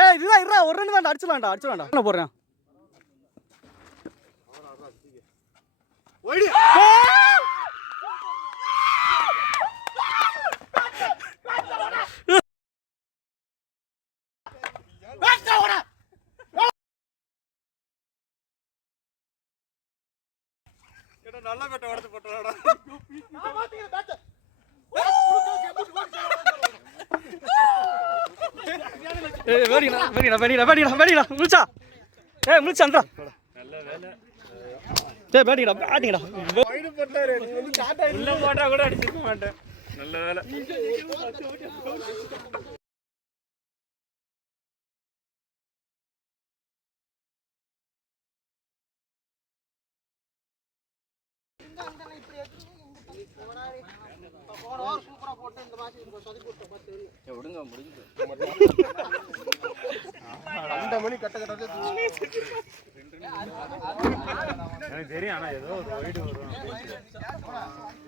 ஏய் இதுதான் இருடா, ஒரு ரன் வேண்டாம், அடிச்சுலாம்டா என்ன போடுறேன். நல்ல பேட்டை வளர்த்து போட்டுறாடா. முழிச்சா ஏய் முழிச்சான்றா நல்ல வேலை. டேய் பேட்டிங்கடா வைடு போட்டாரு. நீ வந்து டாடா உள்ள போட்டா கூட அடிச்சிக்க மாட்டேன். நல்ல வேலை. விடுங்க முடிஞ்சு அந்த மணி கட்ட எனக்கு தெரியும். ஆனா ஏதோ ஒரு வைடு வரும்.